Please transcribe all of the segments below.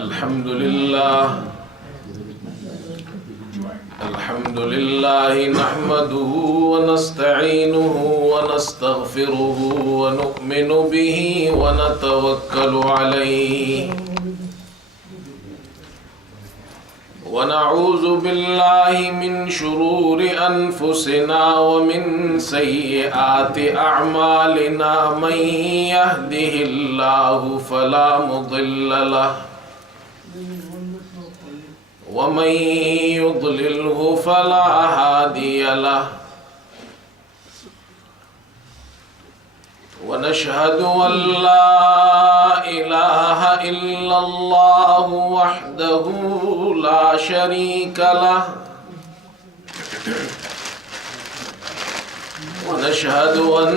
الحمد لله نحمده ونستعينه ونستغفره ونؤمن به ونتوكل عليه ونعوذ بالله من شرور أنفسنا ومن سيئات أعمالنا من يهده الله فلا مضل له ومن يضلله فلا هادي له ونشهد أن لا إله إلا الله وحده لا شريك له ونشهد أن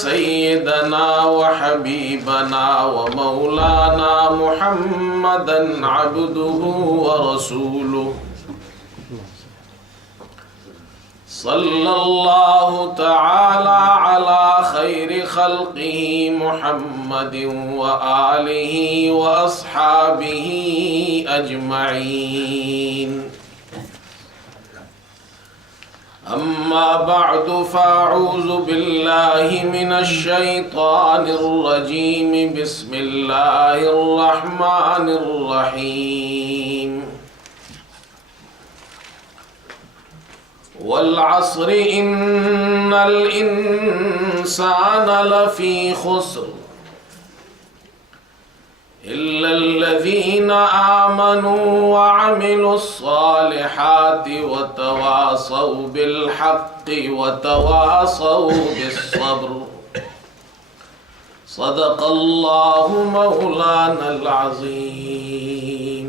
سيدنا وحبيبنا ومولانا محمدا عبده ورسوله صلى الله تعالى على خير خلقه محمد وآله وأصحابه أجمعين أما بعد فأعوذ بالله من الشيطان الرجيم بسم الله الرحمن الرحيم والعصر إن الإنسان لفي خسر إلا الذين آمنوا وعملوا الصالحات وتواصوا بالحق وتواصوا بالصبر صدق الله مولانا العظيم.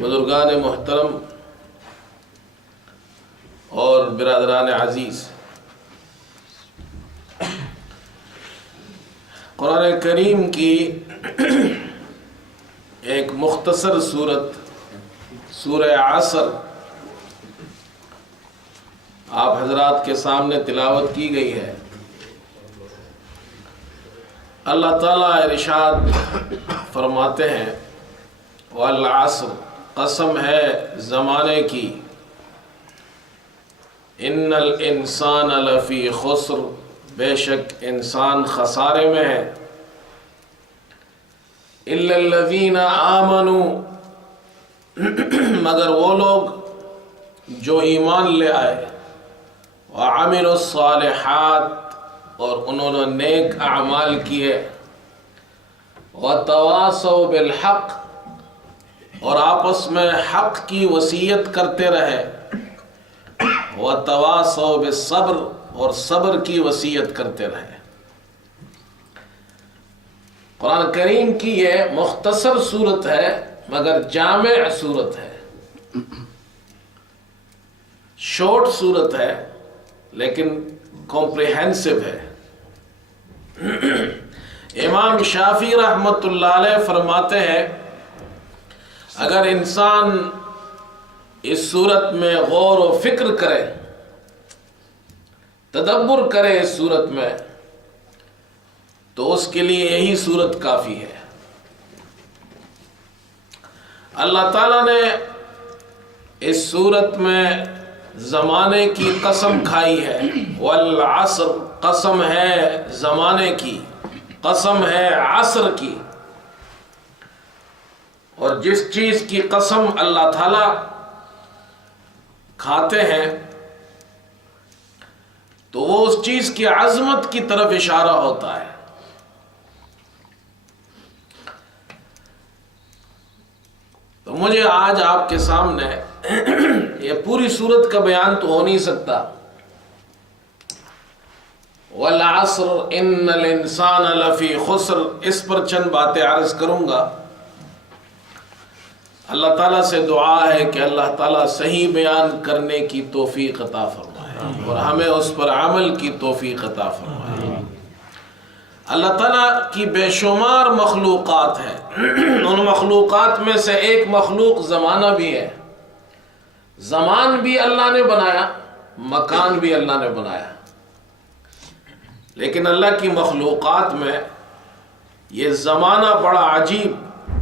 بزرگان محترم اور برادران عزیز، قرآن کریم کی ایک مختصر سورت سورہ عصر آپ حضرات کے سامنے تلاوت کی گئی ہے۔ اللہ تعالیٰ ارشاد فرماتے ہیں والعصر، قسم ہے زمانے کی، ان الانسان لفی خسر، بے شک انسان خسارے میں ہے، الا الذین آمنوا، مگر وہ لوگ جو ایمان لے آئے، وعملوا الصالحات، اور انہوں نے نیک اعمال کیے، وتواصوا بالحق، اور آپس میں حق کی وصیت کرتے رہے، وتواصوا بالصبر، اور صبر کی وصیت کرتے رہے۔ قرآن کریم کی یہ مختصر صورت ہے مگر جامع صورت ہے، شارٹ صورت ہے لیکن کمپریہنسو ہے۔ امام شافعی رحمۃ اللہ علیہ فرماتے ہیں اگر انسان اس صورت میں غور و فکر کرے، تدبر کرے اس صورت میں، تو اس کے لیے یہی صورت کافی ہے۔ اللہ تعالیٰ نے اس صورت میں زمانے کی قسم کھائی ہے، والعصر، قسم ہے زمانے کی، قسم ہے عصر کی، اور جس چیز کی قسم اللہ تعالیٰ کھاتے ہیں تو وہ اس چیز کی عظمت کی طرف اشارہ ہوتا ہے۔ تو مجھے آج آپ کے سامنے یہ پوری صورت کا بیان تو ہو نہیں سکتا، والعصر ان الانسان لفی خسر، اس پر چند باتیں عرض کروں گا۔ اللہ تعالیٰ سے دعا ہے کہ اللہ تعالیٰ صحیح بیان کرنے کی توفیق عطا فرمائے اور ہمیں اس پر عمل کی توفیق عطا فرمائے۔ اللہ تعالیٰ کی بے شمار مخلوقات ہیں، ان مخلوقات میں سے ایک مخلوق زمانہ بھی ہے۔ زمان بھی اللہ نے بنایا، مکان بھی اللہ نے بنایا۔ لیکن اللہ کی مخلوقات میں یہ زمانہ بڑا عجیب،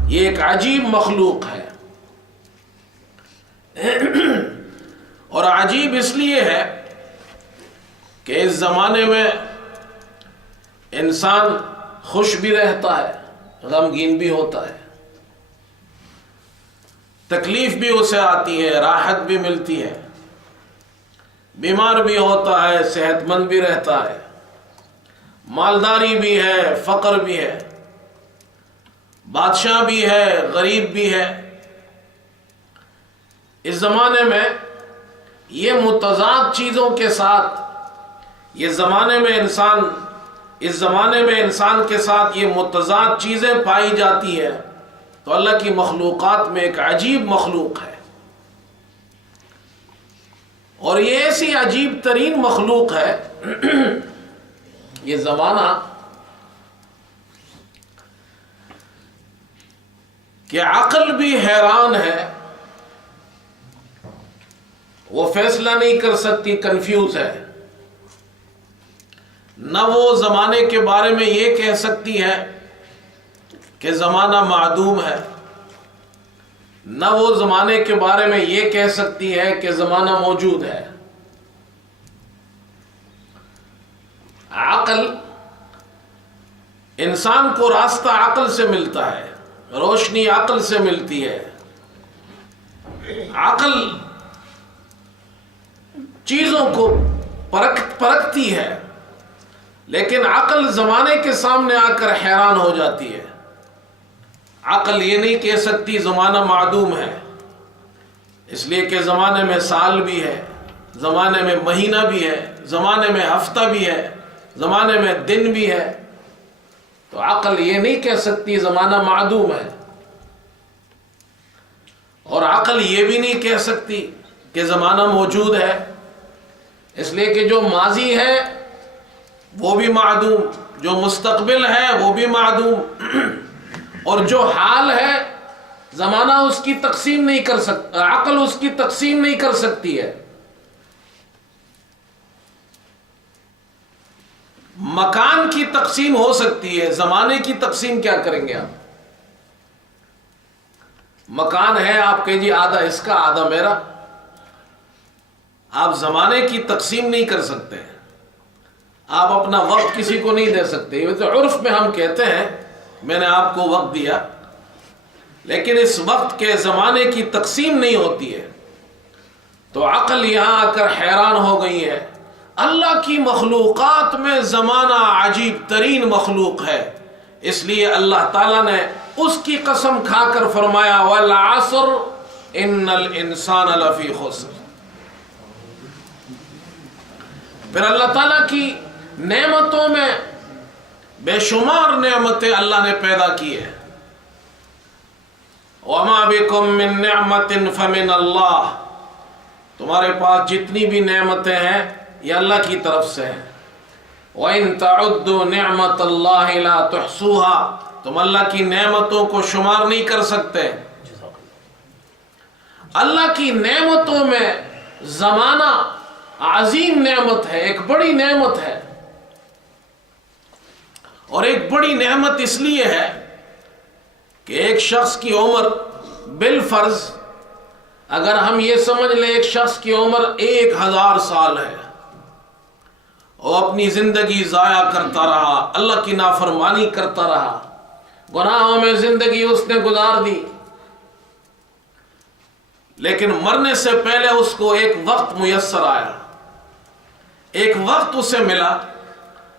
یہ ایک عجیب مخلوق ہے، اور عجیب اس لیے ہے کہ اس زمانے میں انسان خوش بھی رہتا ہے، غمگین بھی ہوتا ہے، تکلیف بھی اسے آتی ہے، راحت بھی ملتی ہے، بیمار بھی ہوتا ہے، صحت مند بھی رہتا ہے، مالداری بھی ہے، فقر بھی ہے، بادشاہ بھی ہے، غریب بھی ہے۔ اس زمانے میں یہ متضاد چیزوں کے ساتھ اس زمانے میں انسان کے ساتھ یہ متضاد چیزیں پائی جاتی ہیں، تو اللہ کی مخلوقات میں ایک عجیب مخلوق ہے، اور یہ ایسی عجیب ترین مخلوق ہے یہ زمانہ کہ عقل بھی حیران ہے، وہ فیصلہ نہیں کر سکتی، کنفیوز ہے، نہ وہ زمانے کے بارے میں یہ کہہ سکتی ہے کہ زمانہ معدوم ہے، نہ وہ زمانے کے بارے میں یہ کہہ سکتی ہے کہ زمانہ موجود ہے۔ عقل، انسان کو راستہ عقل سے ملتا ہے، روشنی عقل سے ملتی ہے، عقل چیزوں کو پرکھتی ہے، لیکن عقل زمانے کے سامنے آ کر حیران ہو جاتی ہے۔ عقل یہ نہیں کہہ سکتی زمانہ معدوم ہے، اس لیے کہ زمانے میں سال بھی ہے، زمانے میں مہینہ بھی ہے، زمانے میں ہفتہ بھی ہے، زمانے میں دن بھی ہے، تو عقل یہ نہیں کہہ سکتی زمانہ معدوم ہے، اور عقل یہ بھی نہیں کہہ سکتی کہ زمانہ موجود ہے، اس لیے کہ جو ماضی ہے وہ بھی معدوم، جو مستقبل ہے وہ بھی معدوم، اور جو حال ہے زمانہ اس کی تقسیم نہیں کر سکتا، عقل اس کی تقسیم نہیں کر سکتی ہے۔ مکان کی تقسیم ہو سکتی ہے، زمانے کی تقسیم کیا کریں گے آپ؟ مکان ہے، آپ کہیں جی آدھا اس کا آدھا میرا، آپ زمانے کی تقسیم نہیں کر سکتے، آپ اپنا وقت کسی کو نہیں دے سکتے۔ یہ تو عرف میں ہم کہتے ہیں میں نے آپ کو وقت دیا، لیکن اس وقت کے زمانے کی تقسیم نہیں ہوتی ہے، تو عقل یہاں آ کر حیران ہو گئی ہے۔ اللہ کی مخلوقات میں زمانہ عجیب ترین مخلوق ہے، اس لیے اللہ تعالیٰ نے اس کی قسم کھا کر فرمایا والعصر ان الانسان لفی خسر۔ پھر اللہ تعالیٰ کی نعمتوں میں بے شمار نعمتیں اللہ نے پیدا کی ہے، وما بکم من نعمت فمن اللہ، تمہارے پاس جتنی بھی نعمتیں ہیں یہ اللہ کی طرف سے ہیں۔ وَإِن تَعُدُّوا نِعْمَةَ اللَّهِ لَا تُحْصُوهَا، تم اللہ کی نعمتوں کو شمار نہیں کر سکتے۔ اللہ کی نعمتوں میں زمانہ عظیم نعمت ہے، ایک بڑی نعمت ہے، اور ایک بڑی نعمت اس لیے ہے کہ ایک شخص کی عمر بالفرض اگر ہم یہ سمجھ لیں ایک شخص کی عمر 1000 سال ہے، وہ اپنی زندگی ضائع کرتا رہا، اللہ کی نافرمانی کرتا رہا، گناہوں میں زندگی اس نے گزار دی، لیکن مرنے سے پہلے اس کو ایک وقت میسر آیا، ایک وقت اسے ملا،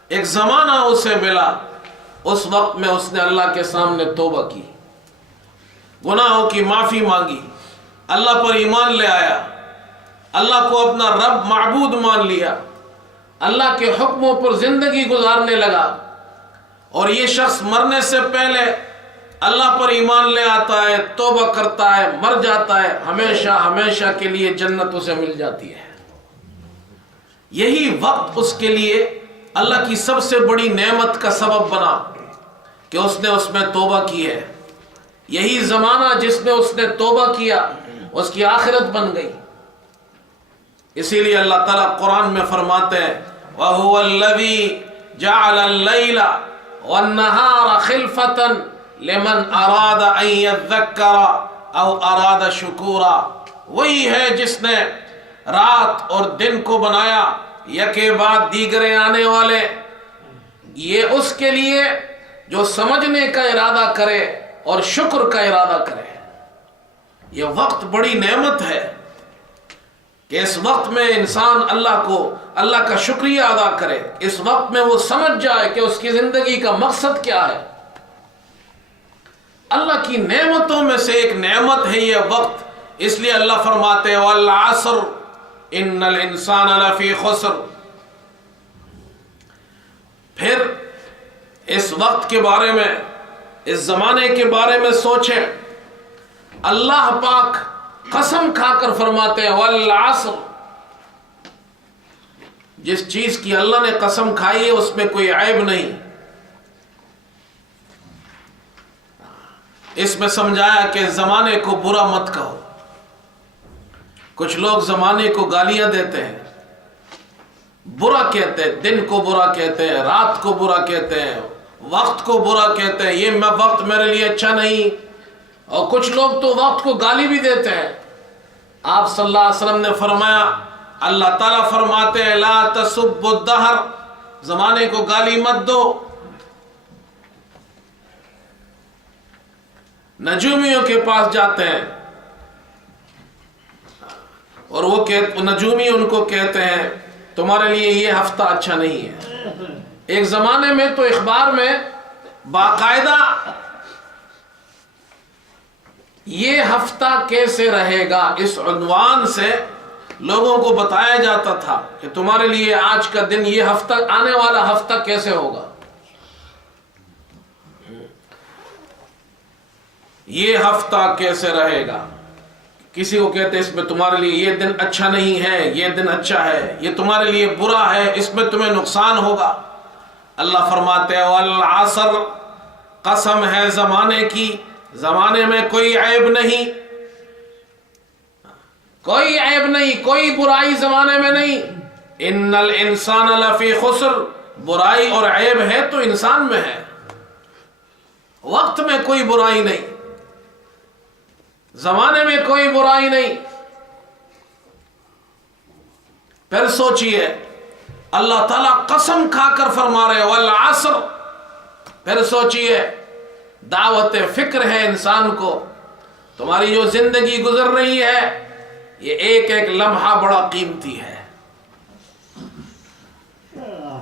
ایک زمانہ اسے ملا، اس وقت میں اس نے اللہ کے سامنے توبہ کی، گناہوں کی معافی مانگی، اللہ پر ایمان لے آیا، اللہ کو اپنا رب معبود مان لیا، اللہ کے حکموں پر زندگی گزارنے لگا، اور یہ شخص مرنے سے پہلے اللہ پر ایمان لے آتا ہے، توبہ کرتا ہے، مر جاتا ہے، ہمیشہ ہمیشہ کے لیے جنت اسے مل جاتی ہے۔ یہی وقت اس کے لیے اللہ کی سب سے بڑی نعمت کا سبب بنا کہ اس نے اس میں توبہ کی ہے۔ یہی زمانہ جس میں اس نے توبہ کیا اس کی آخرت بن گئی۔ اسی لیے اللہ تعالیٰ قرآن میں فرماتے ہیں وَهُوَ الَّذِي جعل اللیل والنہار خلفۃ لمن اراد ان یذکر او اراد شکورا، وہی ہے جس نے رات اور دن کو بنایا یکے بعد دیگرے آنے والے، یہ اس کے لیے جو سمجھنے کا ارادہ کرے اور شکر کا ارادہ کرے۔ یہ وقت بڑی نعمت ہے کہ اس وقت میں انسان اللہ کا شکریہ ادا کرے، اس وقت میں وہ سمجھ جائے کہ اس کی زندگی کا مقصد کیا ہے۔ اللہ کی نعمتوں میں سے ایک نعمت ہے یہ وقت، اس لیے اللہ فرماتے ہیں والعصر ان الانسان لفی خسر۔ پھر اس وقت کے بارے میں، اس زمانے کے بارے میں سوچیں، اللہ پاک قسم کھا کر فرماتے ہیں والعصر، جس چیز کی اللہ نے قسم کھائی ہے اس میں کوئی عیب نہیں۔ اس میں سمجھایا کہ زمانے کو برا مت کہو۔ کچھ لوگ زمانے کو گالیاں دیتے ہیں، برا کہتے ہیں، دن کو برا کہتے ہیں، رات کو برا کہتے ہیں، وقت کو برا کہتے ہیں، یہ وقت میرے لیے اچھا نہیں، اور کچھ لوگ تو وقت کو گالی بھی دیتے ہیں۔ آپ صلی اللہ علیہ وسلم نے فرمایا، اللہ تعالیٰ فرماتے ہیں لا تسبوا الدہر، زمانے کو گالی مت دو۔ نجومیوں کے پاس جاتے ہیں اور وہ نجومی ان کو کہتے ہیں تمہارے لیے یہ ہفتہ اچھا نہیں ہے۔ ایک زمانے میں تو اخبار میں باقاعدہ یہ ہفتہ کیسے رہے گا اس عنوان سے لوگوں کو بتایا جاتا تھا کہ تمہارے لیے آج کا دن، یہ ہفتہ، آنے والا ہفتہ کیسے ہوگا، یہ ہفتہ کیسے رہے گا۔ کسی کو کہتے اس میں تمہارے لیے یہ دن اچھا نہیں ہے، یہ دن اچھا ہے، یہ تمہارے لیے برا ہے، اس میں تمہیں نقصان ہوگا۔ اللہ فرماتے ہیں والعصر، قسم ہے زمانے کی، زمانے میں کوئی عیب نہیں، کوئی عیب نہیں، کوئی برائی زمانے میں نہیں۔ ان الانسان لفی خسر، برائی اور عیب ہے تو انسان میں ہے، وقت میں کوئی برائی نہیں، زمانے میں کوئی برائی نہیں۔ پھر سوچئے اللہ تعالیٰ قسم کھا کر فرما رہے والعصر، پھر سوچئے دعوت فکر ہے انسان کو، تمہاری جو زندگی گزر رہی ہے یہ ایک ایک لمحہ بڑا قیمتی ہے۔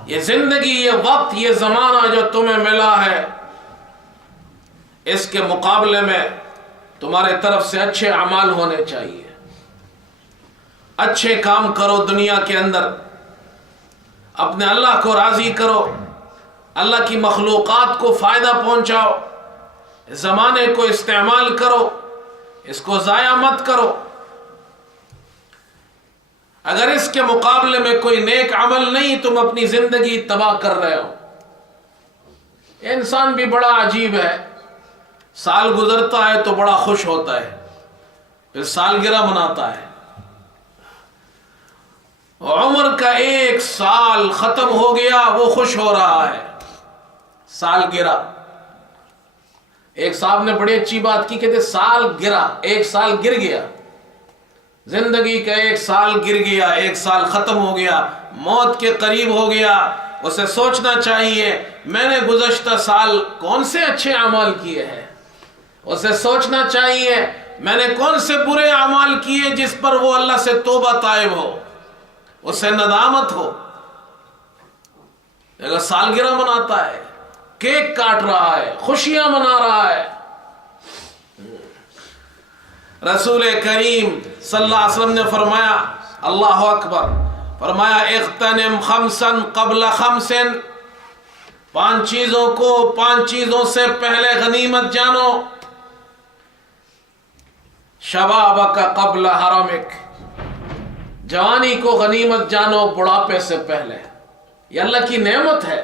یہ زندگی، یہ وقت، یہ زمانہ جو تمہیں ملا ہے، اس کے مقابلے میں تمہارے طرف سے اچھے اعمال ہونے چاہیے، اچھے کام کرو، دنیا کے اندر اپنے اللہ کو راضی کرو، اللہ کی مخلوقات کو فائدہ پہنچاؤ، زمانے کو استعمال کرو، اس کو ضائع مت کرو۔ اگر اس کے مقابلے میں کوئی نیک عمل نہیں، تم اپنی زندگی تباہ کر رہے ہو۔ انسان بھی بڑا عجیب ہے، سال گزرتا ہے تو بڑا خوش ہوتا ہے، پھر سالگرہ مناتا ہے، عمر کا ایک سال ختم ہو گیا وہ خوش ہو رہا ہے، سالگرہ۔ ایک صاحب نے بڑی اچھی بات کی، کہتے سال گرا، ایک سال گر گیا، زندگی کا ایک سال گر گیا، ایک سال ختم ہو گیا، موت کے قریب ہو گیا۔ اسے سوچنا چاہیے میں نے گزشتہ سال کون سے اچھے اعمال کیے ہیں، اسے سوچنا چاہیے میں نے کون سے برے اعمال کیے جس پر وہ اللہ سے توبہ طائب ہو، اسے ندامت ہو۔ اگر سالگرہ مناتا ہے، کیک کاٹ رہا ہے، خوشیاں منا رہا ہے، رسول کریم صلی اللہ علیہ وسلم نے فرمایا، اللہ اکبر، فرمایا اغتنم خمسا قبل خمس، 5 چیزوں کو 5 چیزوں سے پہلے غنیمت جانو، شبابک قبل حرمک، جوانی کو غنیمت جانو بڑھاپے سے پہلے۔ یہ اللہ کی نعمت ہے،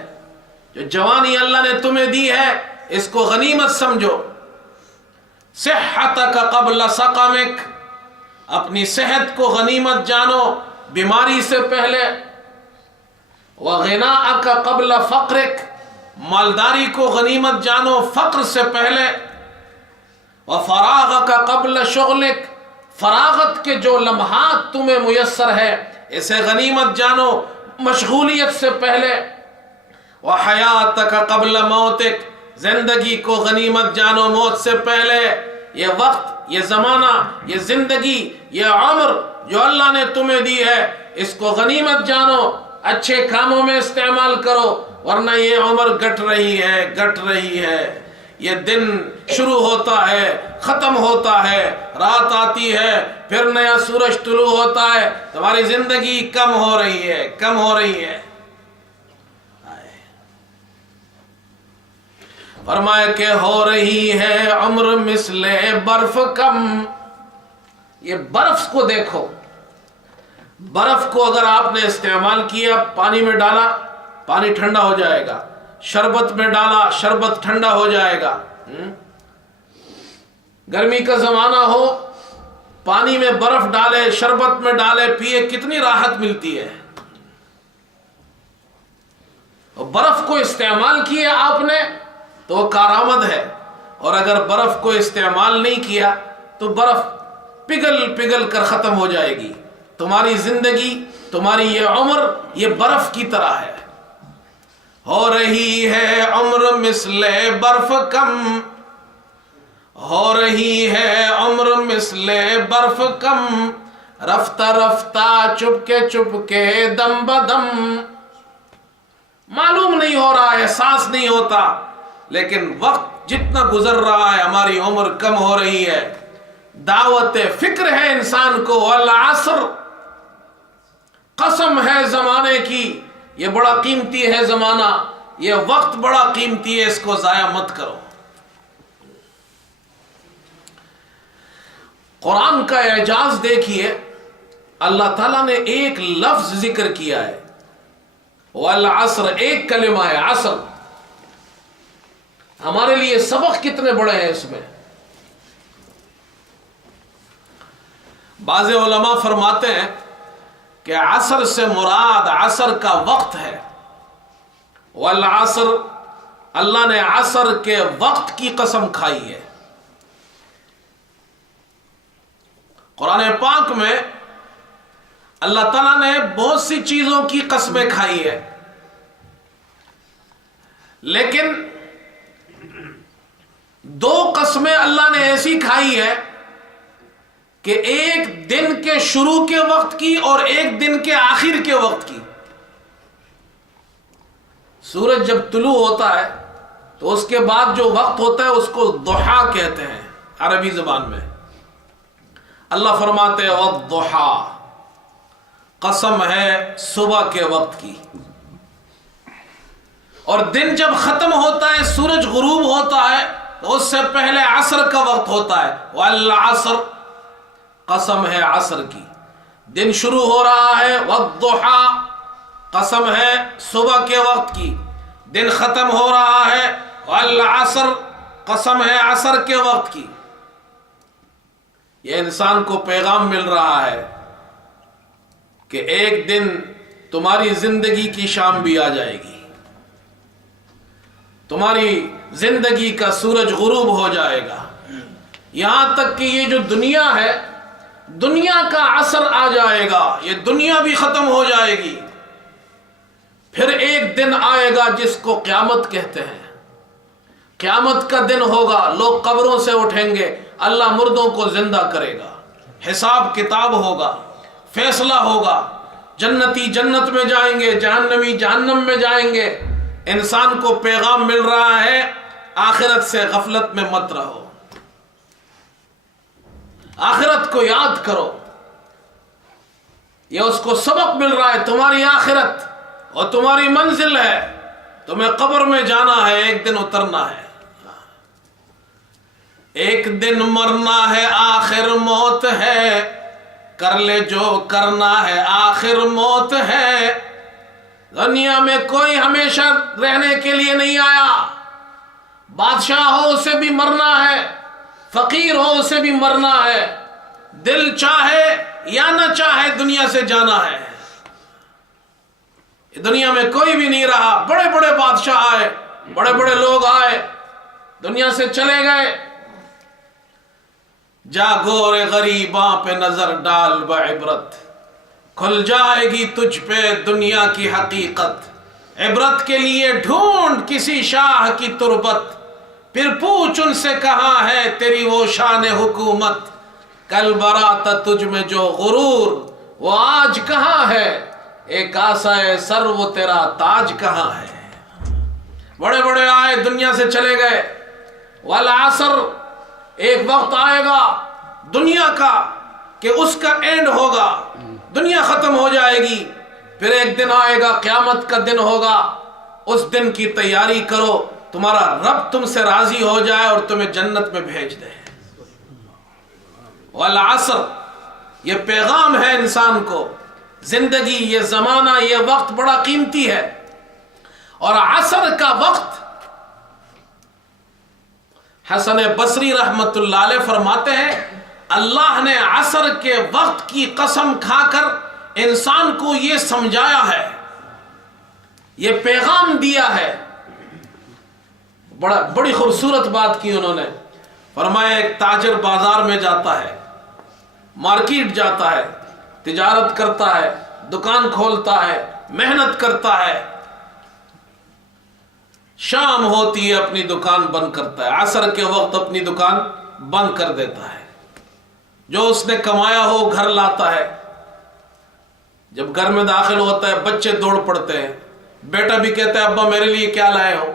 جو جوانی اللہ نے تمہیں دی ہے اس کو غنیمت سمجھو۔ صحتک قبل سقمک، اپنی صحت کو غنیمت جانو بیماری سے پہلے۔ وغناءک قبل فقرک، مالداری کو غنیمت جانو فقر سے پہلے، وفراغک قبل شغلک، فراغت کے جو لمحات تمہیں میسر ہے اسے غنیمت جانو مشغولیت سے پہلے، وحیاتک قبل موتک، زندگی کو غنیمت جانو موت سے پہلے۔ یہ وقت، یہ زمانہ، یہ زندگی، یہ عمر جو اللہ نے تمہیں دی ہے اس کو غنیمت جانو، اچھے کاموں میں استعمال کرو، ورنہ یہ عمر گٹ رہی ہے۔ یہ دن شروع ہوتا ہے، ختم ہوتا ہے، رات آتی ہے، پھر نیا سورج طلوع ہوتا ہے، تمہاری زندگی کم ہو رہی ہے۔ فرمایا کہ ہو رہی ہے عمر مثل برف کم۔ یہ برف کو دیکھو، برف کو اگر آپ نے استعمال کیا، پانی میں ڈالا پانی ٹھنڈا ہو جائے گا، شربت میں ڈالا شربت ٹھنڈا ہو جائے گا۔ گرمی کا زمانہ ہو، پانی میں برف ڈالے، شربت میں ڈالے، پیے، کتنی راحت ملتی ہے۔ برف کو استعمال کیا آپ نے تو وہ کارآمد ہے، اور اگر برف کو استعمال نہیں کیا تو برف پگھل کر ختم ہو جائے گی۔ تمہاری زندگی، تمہاری یہ عمر یہ برف کی طرح ہے۔ ہو رہی ہے عمر مثل برف کم، ہو رہی ہے عمر مثل برف کم، رفتہ رفتہ چپ کے دم بدم۔ معلوم نہیں ہو رہا، احساس نہیں ہوتا، لیکن وقت جتنا گزر رہا ہے ہماری عمر کم ہو رہی ہے۔ دعوت فکر ہے انسان کو، والعصر، قسم ہے زمانے کی، یہ بڑا قیمتی ہے زمانہ، یہ وقت بڑا قیمتی ہے، اس کو ضائع مت کرو۔ قرآن کا اعجاز دیکھیے، اللہ تعالیٰ نے ایک لفظ ذکر کیا ہے، والعصر، ایک کلمہ ہے عصر۔ ہمارے لیے سبق کتنے بڑے ہیں اس میں۔ بعض علماء فرماتے ہیں کہ عصر سے مراد عصر کا وقت ہے، والعصر، اللہ نے عصر کے وقت کی قسم کھائی ہے۔ قرآن پاک میں اللہ تعالیٰ نے بہت سی چیزوں کی قسمیں کھائی ہے، لیکن دو قسمیں اللہ نے ایسی کھائی ہے کہ ایک دن کے شروع کے وقت کی اور ایک دن کے آخر کے وقت کی۔ سورج جب طلوع ہوتا ہے تو اس کے بعد جو وقت ہوتا ہے اس کو ضحا کہتے ہیں عربی زبان میں۔ اللہ فرماتے ہیں والضحا، قسم ہے صبح کے وقت کی۔ اور دن جب ختم ہوتا ہے، سورج غروب ہوتا ہے، تو اس سے پہلے عصر کا وقت ہوتا ہے، والعصر، قسم ہے عصر کی۔ دن شروع ہو رہا ہے، والضحا، قسم ہے صبح کے وقت کی۔ دن ختم ہو رہا ہے، والعصر، قسم ہے عصر کے وقت کی۔ یہ انسان کو پیغام مل رہا ہے کہ ایک دن تمہاری زندگی کی شام بھی آ جائے گی، تمہاری زندگی کا سورج غروب ہو جائے گا، یہاں تک کہ یہ جو دنیا ہے، دنیا کا عصر آ جائے گا، یہ دنیا بھی ختم ہو جائے گی۔ پھر ایک دن آئے گا جس کو قیامت کہتے ہیں۔ قیامت کا دن ہوگا، لوگ قبروں سے اٹھیں گے، اللہ مردوں کو زندہ کرے گا، حساب کتاب ہوگا، فیصلہ ہوگا، جنتی جنت میں جائیں گے، جہنمی جہنم میں جائیں گے۔ انسان کو پیغام مل رہا ہے آخرت سے غفلت میں مت رہو، آخرت کو یاد کرو۔ یہ اس کو سبق مل رہا ہے، تمہاری آخرت اور تمہاری منزل ہے، تمہیں قبر میں جانا ہے، ایک دن اترنا ہے، ایک دن مرنا ہے، آخر موت ہے، کر لے جو کرنا ہے، آخر موت ہے۔ دنیا میں کوئی ہمیشہ رہنے کے لیے نہیں آیا، بادشاہ ہو اسے بھی مرنا ہے، فقیر ہو اسے بھی مرنا ہے، دل چاہے یا نہ چاہے دنیا سے جانا ہے۔ دنیا میں کوئی بھی نہیں رہا، بڑے بڑے بادشاہ آئے، بڑے بڑے لوگ آئے، دنیا سے چلے گئے۔ جا گور غریباں پہ نظر ڈال بعبرت، کھل جائے گی تجھ پہ دنیا کی حقیقت۔ عبرت کے لیے ڈھونڈ کسی شاہ کی تربت، پھر پوچھ ان سے کہاں ہے تیری وہ شان حکومت۔ کل برآتا تجھ میں جو غرور، وہ آج کہاں ہے؟ ایک آسائے سر وہ تیرا تاج کہاں ہے؟ بڑے بڑے آئے، دنیا سے چلے گئے۔ والعصر، ایک وقت آئے گا دنیا کا کہ اس کا اینڈ ہوگا، دنیا ختم ہو جائے گی۔ پھر ایک دن آئے گا، قیامت کا دن ہوگا، اس دن کی تیاری کرو، تمہارا رب تم سے راضی ہو جائے اور تمہیں جنت میں بھیج دے۔ والعصر، یہ پیغام ہے انسان کو، زندگی، یہ زمانہ، یہ وقت بڑا قیمتی ہے۔ اور عصر کا وقت، حسن بصری رحمت اللہ علیہ فرماتے ہیں اللہ نے عصر کے وقت کی قسم کھا کر انسان کو یہ سمجھایا ہے، یہ پیغام دیا ہے۔ بڑی خوبصورت بات کی انہوں نے، فرمایا ایک تاجر بازار میں جاتا ہے، مارکیٹ جاتا ہے، تجارت کرتا ہے، دکان کھولتا ہے، محنت کرتا ہے، شام ہوتی ہے اپنی دکان بند کرتا ہے، عصر کے وقت اپنی دکان بند کر دیتا ہے، جو اس نے کمایا ہو گھر لاتا ہے۔ جب گھر میں داخل ہوتا ہے بچے دوڑ پڑتے ہیں، بیٹا بھی کہتا ہے ابا میرے لیے کیا لائے ہو،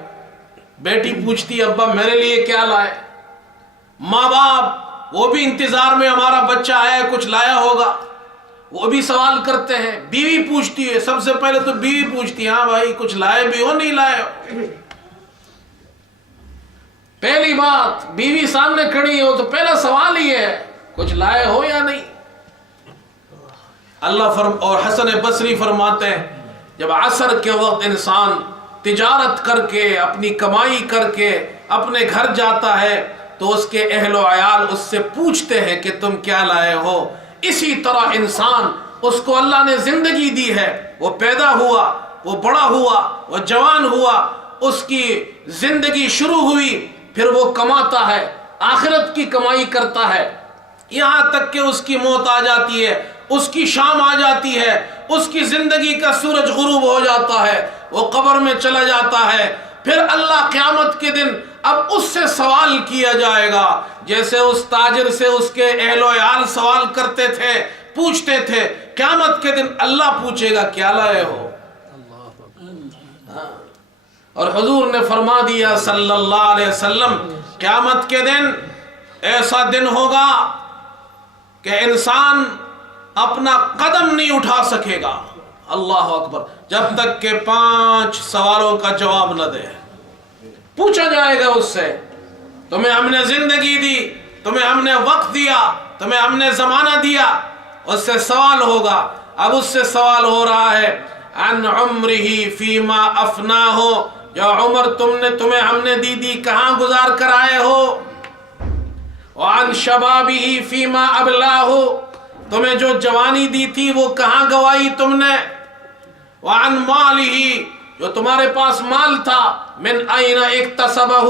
بیٹی پوچھتی ہے ابا میرے لیے کیا لائے، ماں باپ وہ بھی انتظار میں ہمارا بچہ آیا ہے کچھ لایا ہوگا، وہ بھی سوال کرتے ہیں، بیوی پوچھتی ہے، سب سے پہلے تو بیوی پوچھتی ہے ہاں بھائی کچھ لائے بھی ہو نہیں لائے ہو۔ پہلی بات بیوی سامنے کھڑی ہو تو پہلا سوال ہی ہے کچھ لائے ہو یا نہیں۔ اللہ اور حسن بصری فرماتے ہیں جب عصر کے وقت انسان تجارت کر کے اپنی کمائی کر کے اپنے گھر جاتا ہے تو اس کے اہل و عیال اس سے پوچھتے ہیں کہ تم کیا لائے ہو۔ اسی طرح انسان، اس کو اللہ نے زندگی دی ہے، وہ پیدا ہوا، وہ بڑا ہوا، وہ جوان ہوا، اس کی زندگی شروع ہوئی، پھر وہ کماتا ہے، آخرت کی کمائی کرتا ہے، یہاں تک کہ اس کی موت آ جاتی ہے، اس کی شام آ جاتی ہے، اس کی زندگی کا سورج غروب ہو جاتا ہے، وہ قبر میں چلا جاتا ہے۔ پھر اللہ قیامت کے دن اب اس سے سوال کیا جائے گا، جیسے اس تاجر سے اس کے اہل و عیال سوال کرتے تھے، پوچھتے تھے، قیامت کے دن اللہ پوچھے گا کیا لائے ہو۔ اور حضور نے فرما دیا صلی اللہ علیہ وسلم قیامت کے دن ایسا دن ہوگا کہ انسان اپنا قدم نہیں اٹھا سکے گا، اللہ اکبر، جب تک کہ 5 سوالوں کا جواب نہ دے۔ پوچھا جائے گا اس سے، تمہیں ہم نے زندگی دی، تمہیں ہم نے وقت دیا، تمہیں ہم نے زمانہ دیا، اس سے سوال ہوگا۔ اب اس سے سوال ہو رہا ہے عن عمرہ فیما افناہ، جو عمر تمہیں ہم نے دی کہاں گزار کر آئے ہو، وعن شبابہ فیما ابلاہ، تمہیں جو جوانی دی تھی وہ کہاں گوائی تم نے، وعن مالہ، جو تمہارے پاس مال تھا، من این اکتسبہ،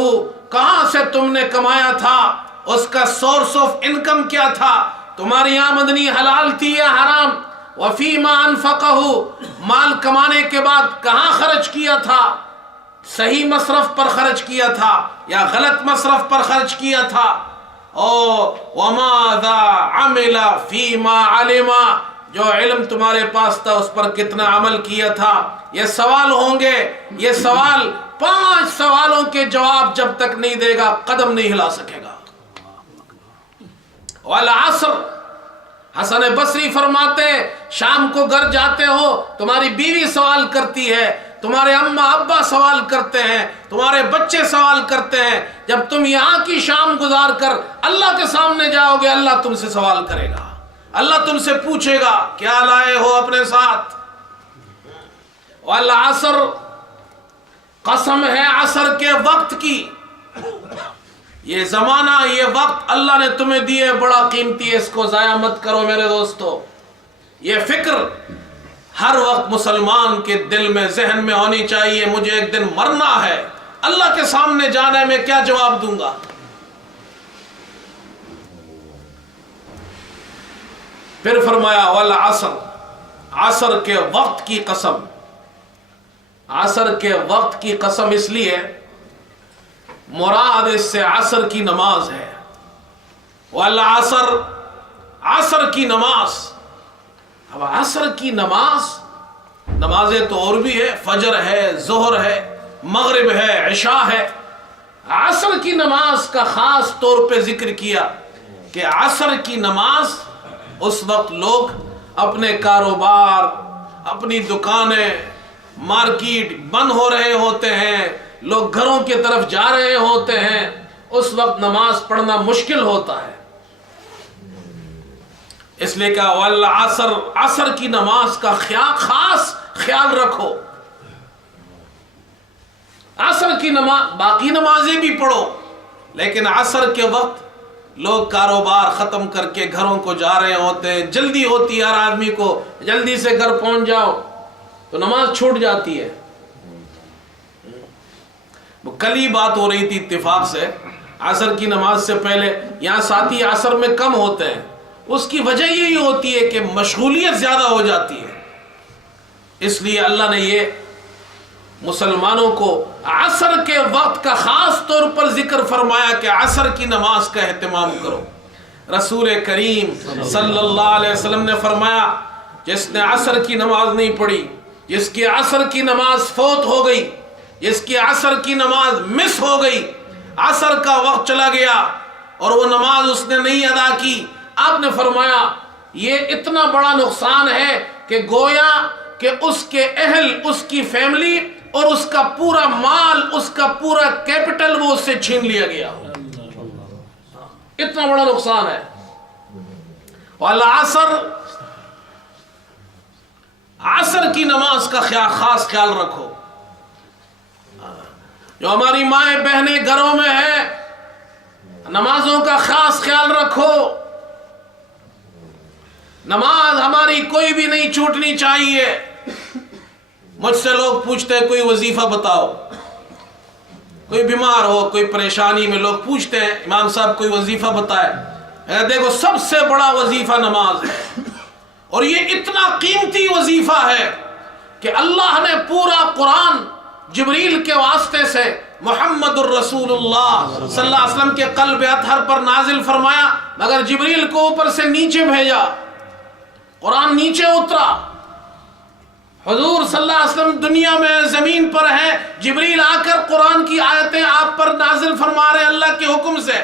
کہاں سے تم نے کمایا تھا، اس کا سورس آف انکم کیا تھا، تمہاری آمدنی حلال تھی یا حرام، وفیما انفقہ، مال کمانے کے بعد کہاں خرچ کیا تھا، صحیح مصرف پر خرچ کیا تھا یا غلط مصرف پر خرچ کیا تھا، وماذا عمل فیما علم، جو علم تمہارے پاس تھا اس پر کتنا عمل کیا تھا۔ یہ سوال ہوں گے، یہ سوال 5 سوالوں کے جواب جب تک نہیں دے گا قدم نہیں ہلا سکے گا۔ والعصر، حسن بصری فرماتے ہیں شام کو گھر جاتے ہو، تمہاری بیوی سوال کرتی ہے، تمہارے اماں ابا سوال کرتے ہیں، تمہارے بچے سوال کرتے ہیں، جب تم یہاں کی شام گزار کر اللہ کے سامنے جاؤ گے اللہ تم سے سوال کرے گا، اللہ تم سے پوچھے گا کیا لائے ہو اپنے ساتھ۔ والعصر، قسم ہے عصر کے وقت کی، یہ زمانہ، یہ وقت اللہ نے تمہیں دیے بڑا قیمتی ہے، اس کو ضائع مت کرو میرے دوستو۔ یہ فکر ہر وقت مسلمان کے دل میں ذہن میں ہونی چاہیے مجھے ایک دن مرنا ہے، اللہ کے سامنے جانا ہے، میں کیا جواب دوں گا؟ پھر فرمایا والعصر، عصر کے وقت کی قسم، عصر کے وقت کی قسم اس لیے مراد اس سے عصر کی نماز ہے، والعصر، عصر کی نماز۔ اب عصر کی نماز، نمازیں تو اور بھی ہے، فجر ہے، ظہر ہے، مغرب ہے، عشاء ہے، عصر کی نماز کا خاص طور پہ ذکر کیا کہ عصر کی نماز اس وقت لوگ اپنے کاروبار، اپنی دکانیں، مارکیٹ بند ہو رہے ہوتے ہیں، لوگ گھروں کی طرف جا رہے ہوتے ہیں، اس وقت نماز پڑھنا مشکل ہوتا ہے، اس لیے کہا والعصر، عصر کی نماز کا خاص خیال رکھو۔ عصر کی نماز، باقی نمازیں بھی پڑھو، لیکن عصر کے وقت لوگ کاروبار ختم کر کے گھروں کو جا رہے ہوتے ہیں، جلدی ہوتی ہے ہر آدمی کو، جلدی سے گھر پہنچ جاؤ، تو نماز چھوٹ جاتی ہے۔ وہ کل ہی بات ہو رہی تھی اتفاق سے، عصر کی نماز سے پہلے یہاں ساتھی عصر میں کم ہوتے ہیں، اس کی وجہ یہی ہوتی ہے کہ مشغولیت زیادہ ہو جاتی ہے، اس لیے اللہ نے یہ مسلمانوں کو عصر کے وقت کا خاص طور پر ذکر فرمایا کہ عصر کی نماز کا اہتمام کرو۔ رسول کریم صلی اللہ علیہ وسلم نے فرمایا جس نے عصر کی نماز نہیں پڑھی، جس کی عصر کی نماز فوت ہو گئی، جس کی عصر کی نماز مس ہو گئی، عصر کا وقت چلا گیا اور وہ نماز اس نے نہیں ادا کی، آپ نے فرمایا یہ اتنا بڑا نقصان ہے کہ گویا کہ اس کے اہل، اس کی فیملی اور اس کا پورا مال، اس کا پورا کیپٹل وہ اس سے چھین لیا گیا، اتنا بڑا نقصان ہے۔ والعصر، عصر کی نماز کا خاص خیال رکھو۔ جو ہماری مائیں بہنیں گھروں میں ہیں، نمازوں کا خاص خیال رکھو، نماز ہماری کوئی بھی نہیں چھوٹنی چاہیے۔ مجھ سے لوگ پوچھتے ہیں کوئی وظیفہ بتاؤ، کوئی بیمار ہو، کوئی پریشانی میں، لوگ پوچھتے ہیں امام صاحب کوئی وظیفہ بتائے۔ دیکھو سب سے بڑا وظیفہ نماز ہے، اور یہ اتنا قیمتی وظیفہ ہے کہ اللہ نے پورا قرآن جبریل کے واسطے سے محمد الرسول اللہ صلی اللہ علیہ وسلم کے قلب اطہر پر نازل فرمایا، مگر جبریل کو اوپر سے نیچے بھیجا، قرآن نیچے اترا، حضور صلی اللہ علیہ وسلم دنیا میں زمین پر ہے، جبریل آ کر قرآن کی آیتیں آپ پر نازل فرما رہے اللہ کے حکم سے۔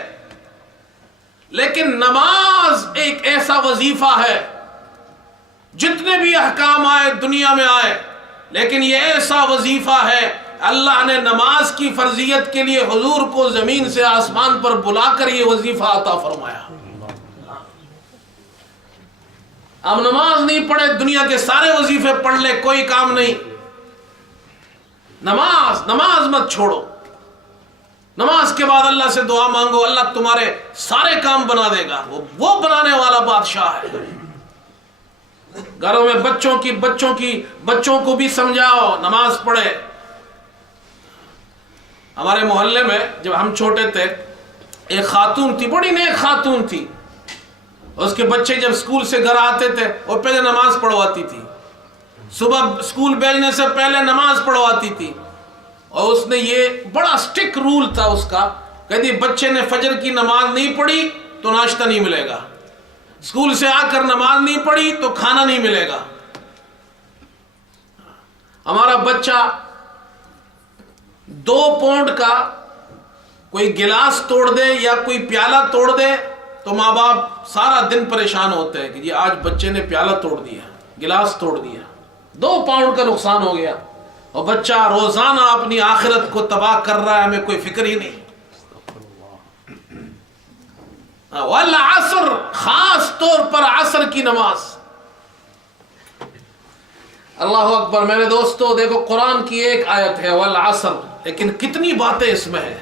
لیکن نماز ایک ایسا وظیفہ ہے، جتنے بھی احکام آئے دنیا میں آئے، لیکن یہ ایسا وظیفہ ہے اللہ نے نماز کی فرضیت کے لیے حضور کو زمین سے آسمان پر بلا کر یہ وظیفہ عطا فرمایا۔ اب نماز نہیں پڑھے، دنیا کے سارے وظیفے پڑھ لے، کوئی کام نہیں۔ نماز مت چھوڑو، نماز کے بعد اللہ سے دعا مانگو، اللہ تمہارے سارے کام بنا دے گا، وہ بنانے والا بادشاہ ہے۔ گھروں میں بچوں کو بھی سمجھاؤ نماز پڑھے۔ ہمارے محلے میں جب ہم چھوٹے تھے، ایک خاتون تھی، بڑی نیک خاتون تھی، اس کے بچے جب اسکول سے گھر آتے تھے وہ پہلے نماز پڑھواتی تھی، صبح اسکول بھیجنے سے پہلے نماز پڑھواتی تھی، اور اس نے یہ بڑا سٹرکٹ رول تھا اس کا، کہتی بچے نے فجر کی نماز نہیں پڑھی تو ناشتہ نہیں ملے گا، اسکول سے آ کر نماز نہیں پڑھی تو کھانا نہیں ملے گا۔ ہمارا بچہ 2 پاؤنڈ کا کوئی گلاس توڑ دے یا کوئی پیالہ توڑ دے تو ماں باپ سارا دن پریشان ہوتے ہیں کہ جی آج بچے نے پیالہ توڑ دیا، گلاس توڑ دیا، 2 پاؤنڈ کا نقصان ہو گیا، اور بچہ روزانہ اپنی آخرت کو تباہ کر رہا ہے، ہمیں کوئی فکر ہی نہیں۔ والعصر، خاص طور پر عصر کی نماز۔ اللہ اکبر، میرے دوستو دیکھو قرآن کی ایک آیت ہے والعصر، لیکن کتنی باتیں اس میں ہیں،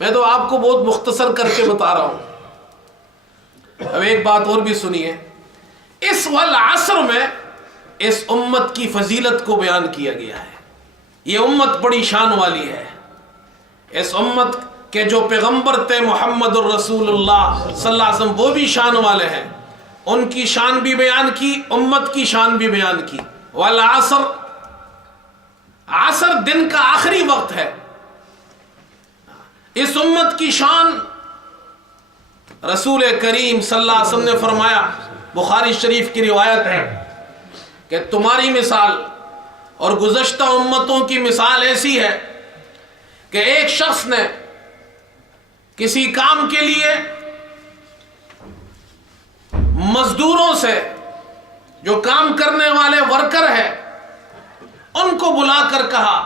میں تو آپ کو بہت مختصر کر کے بتا رہا ہوں۔ اب ایک بات اور بھی سنیے، اس والعصر میں اس امت کی فضیلت کو بیان کیا گیا ہے. یہ امت بڑی شان والی ہے. اس امت کے جو پیغمبر تھے محمد الرسول اللہ صلی اللہ علیہ وسلم وہ بھی شان والے ہیں. ان کی شان بھی بیان کی, امت کی شان بھی بیان کی. والعصر, عصر دن کا آخری وقت ہے. اس امت کی شان رسول کریم صلی اللہ علیہ وسلم نے فرمایا, بخاری شریف کی روایت ہے کہ تمہاری مثال اور گزشتہ امتوں کی مثال ایسی ہے کہ ایک شخص نے کسی کام کے لیے مزدوروں سے, جو کام کرنے والے ورکر ہیں, ان کو بلا کر کہا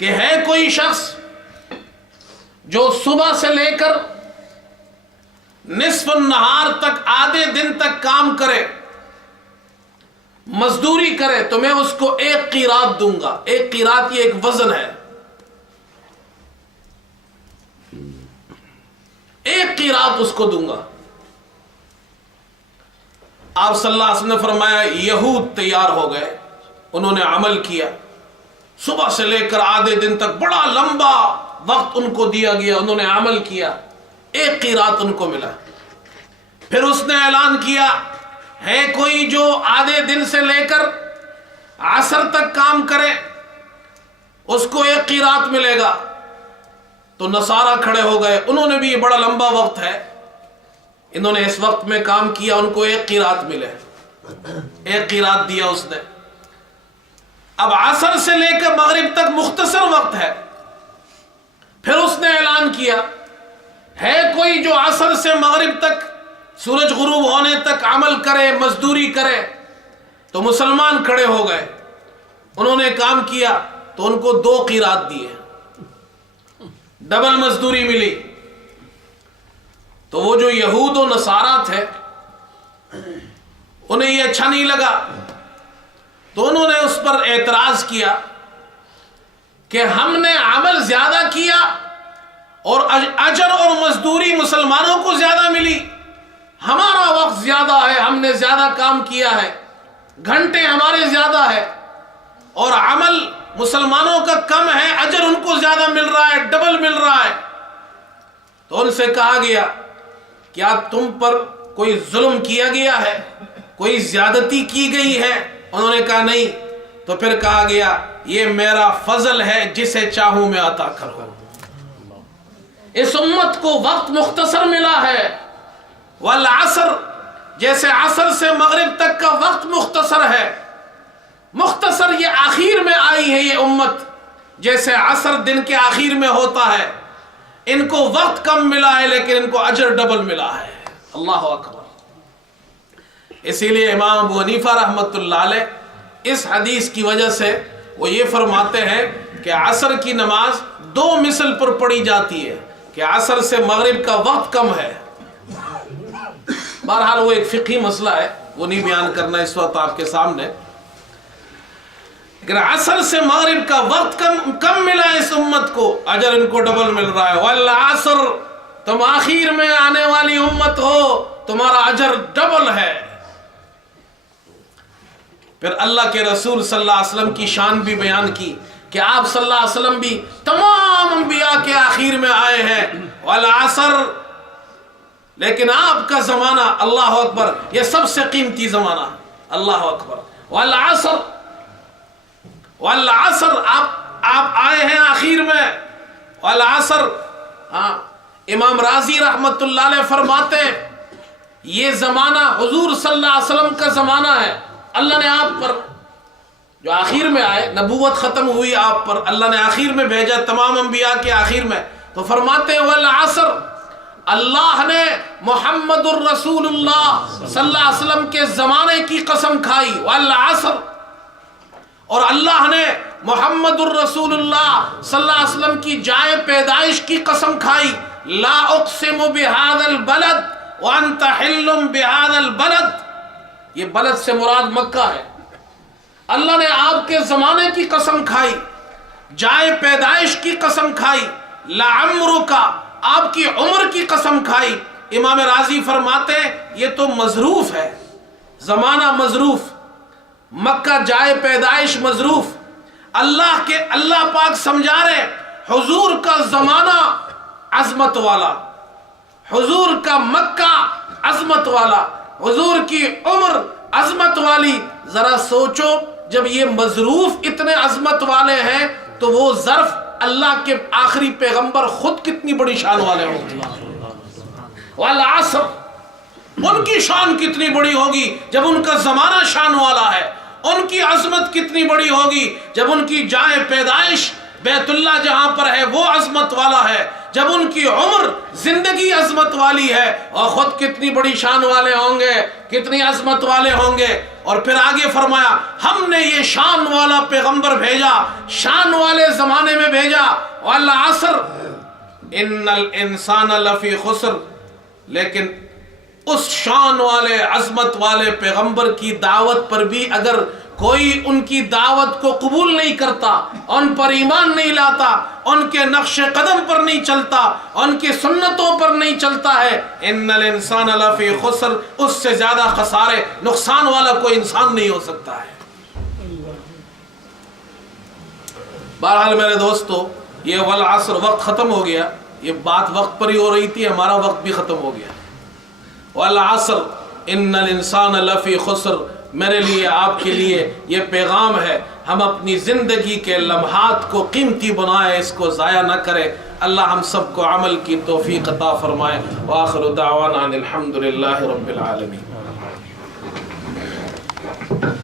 کہ ہے کوئی شخص جو صبح سے لے کر نصف النہار تک, آدھے دن تک کام کرے, مزدوری کرے, تو میں اس کو 1 قیراط دوں گا. 1 قیراط یہ ایک وزن ہے. 1 قیراط اس کو دوں گا. آپ صلی اللہ علیہ وسلم نے فرمایا یہود تیار ہو گئے, انہوں نے عمل کیا. صبح سے لے کر آدھے دن تک بڑا لمبا وقت ان کو دیا گیا, انہوں نے عمل کیا, 1 قیراط ان کو ملا. پھر اس نے اعلان کیا ہے کوئی جو آدھے دن سے لے کر عصر تک کام کرے, اس کو 1 قیراط ملے گا. تو نصارہ کھڑے ہو گئے, انہوں نے بھی یہ بڑا لمبا وقت ہے, انہوں نے اس وقت میں کام کیا, ان کو 1 قیراط ملے. 1 قیراط دیا اس نے. اب عصر سے لے کر مغرب تک مختصر وقت ہے. پھر اس نے اعلان کیا ہے کوئی جو عصر سے مغرب تک, سورج غروب ہونے تک عمل کرے, مزدوری کرے. تو مسلمان کھڑے ہو گئے, انہوں نے کام کیا تو ان کو 2 قیراط دیے, ڈبل مزدوری ملی. تو وہ جو یہود و نصارہ تھے انہیں یہ اچھا نہیں لگا, تو انہوں نے اس پر اعتراض کیا کہ ہم نے عمل زیادہ کیا اور اجر اور مزدوری مسلمانوں کو زیادہ ملی, ہمارا وقت زیادہ ہے, ہم نے زیادہ کام کیا ہے, گھنٹے ہمارے زیادہ ہے, اور عمل مسلمانوں کا کم ہے, اجر ان کو زیادہ مل رہا ہے, ڈبل مل رہا ہے. تو ان سے کہا گیا کیا تم پر کوئی ظلم کیا گیا ہے, کوئی زیادتی کی گئی ہے؟ انہوں نے کہا نہیں. تو پھر کہا گیا یہ میرا فضل ہے, جسے چاہوں میں عطا کروں. اس امت کو وقت مختصر ملا ہے. والعصر, جیسے عصر سے مغرب تک کا وقت مختصر ہے, مختصر یہ آخر میں آئی ہے یہ امت, جیسے عصر دن کے آخر میں ہوتا ہے. ان کو وقت کم ملا ہے لیکن ان کو اجر ڈبل ملا ہے. اللہ اکبر. اسی لیے امام ابو حنیفہ رحمۃ اللہ علیہ اس حدیث کی وجہ سے وہ یہ فرماتے ہیں کہ عصر کی نماز 2 مثل پر پڑھی جاتی ہے, کہ عصر سے مغرب کا وقت کم ہے. بہرحال وہ ایک فقہی مسئلہ ہے, وہ نہیں بیان کرنا اس وقت آپ کے سامنے. لیکن عصر سے مغرب کا وقت کم ملا اس امت کو, اجر ان کو ڈبل مل رہا ہے. والعصر, تم آخر میں آنے والی امت ہو, تمہارا اجر ڈبل ہے. پھر اللہ کے رسول صلی اللہ علیہ وسلم کی شان بھی بیان کی کہ آپ صلی اللہ علیہ وسلم بھی تمام انبیاء کے آخر میں آئے ہیں. والعصر, لیکن آپ کا زمانہ, اللہ اکبر, یہ سب سے قیمتی زمانہ, اللہ اکبر. والعصر, والعصر, آپ آئے ہیں آخر میں. والعصر, ہاں, امام رازی رحمت اللہ علیہ فرماتے ہیں یہ زمانہ حضور صلی اللہ علیہ وسلم کا زمانہ ہے. اللہ نے آپ پر جو آخر میں آئے, نبوت ختم ہوئی آپ پر, اللہ نے آخر میں بھیجا تمام انبیاء کے آخر میں. تو فرماتے ہیں والعصر, اللہ نے محمد الرسول اللہ صلی اللہ علیہ وسلم کے زمانے کی قسم کھائی. والعصر, اور اللہ نے محمد الرسول اللہ صلی اللہ علیہ وسلم کی جائے پیدائش کی قسم کھائی. لا اقسم بهذا البلد وانت حل بهذا البلد, یہ بلد سے مراد مکہ ہے. اللہ نے آپ کے زمانے کی قسم کھائی, جائے پیدائش کی قسم کھائی. لعمرک, آپ کی عمر کی قسم کھائی. امام رازی فرماتے ہیں یہ تو مظروف ہے, زمانہ مظروف، مکہ جائے پیدائش مظروف، اللہ پاک سمجھا رہے حضور کا زمانہ عظمت والا، حضور کا مکہ عظمت والا، حضور کی عمر عظمت والی۔ ذرا سوچو جب یہ مظروف اتنے عظمت والے ہیں تو وہ ظرف اللہ کے آخری پیغمبر خود کتنی بڑی شان والے ہوں گے۔ والعصر، ان کی شان کتنی بڑی ہوگی جب ان کا زمانہ شان والا ہے، ان کی عظمت کتنی بڑی ہوگی جب ان کی جائے پیدائش بیت اللہ جہاں پر ہے وہ عظمت والا ہے، جب ان کی عمر زندگی عظمت والی ہے، اور خود کتنی بڑی شان والے ہوں گے، کتنی عظمت والے ہوں گے۔ اور پھر آگے فرمایا ہم نے یہ شان والا پیغمبر بھیجا، شان والے زمانے میں بھیجا۔ والعصر ان الانسان لفی خسر، لیکن اس شان والے عظمت والے پیغمبر کی دعوت پر بھی اگر کوئی ان کی دعوت کو قبول نہیں کرتا، ان پر ایمان نہیں لاتا، ان کے نقش قدم پر نہیں چلتا، ان کی سنتوں پر نہیں چلتا ہے، ان الانسان لفی خسر، اس سے زیادہ خسارے نقصان والا کوئی انسان نہیں ہو سکتا ہے۔ بہرحال میرے دوستو، یہ والعصر وقت ختم ہو گیا، یہ بات وقت پر ہی ہو رہی تھی، ہمارا وقت بھی ختم ہو گیا۔ والعصر ان الانسان لفی خسر، میرے لیے آپ کے لیے یہ پیغام ہے، ہم اپنی زندگی کے لمحات کو قیمتی بنائیں، اس کو ضائع نہ کریں۔ اللہ ہم سب کو عمل کی توفیق عطا فرمائے۔ وآخر دعوانا ان الحمد للہ رب العالمین۔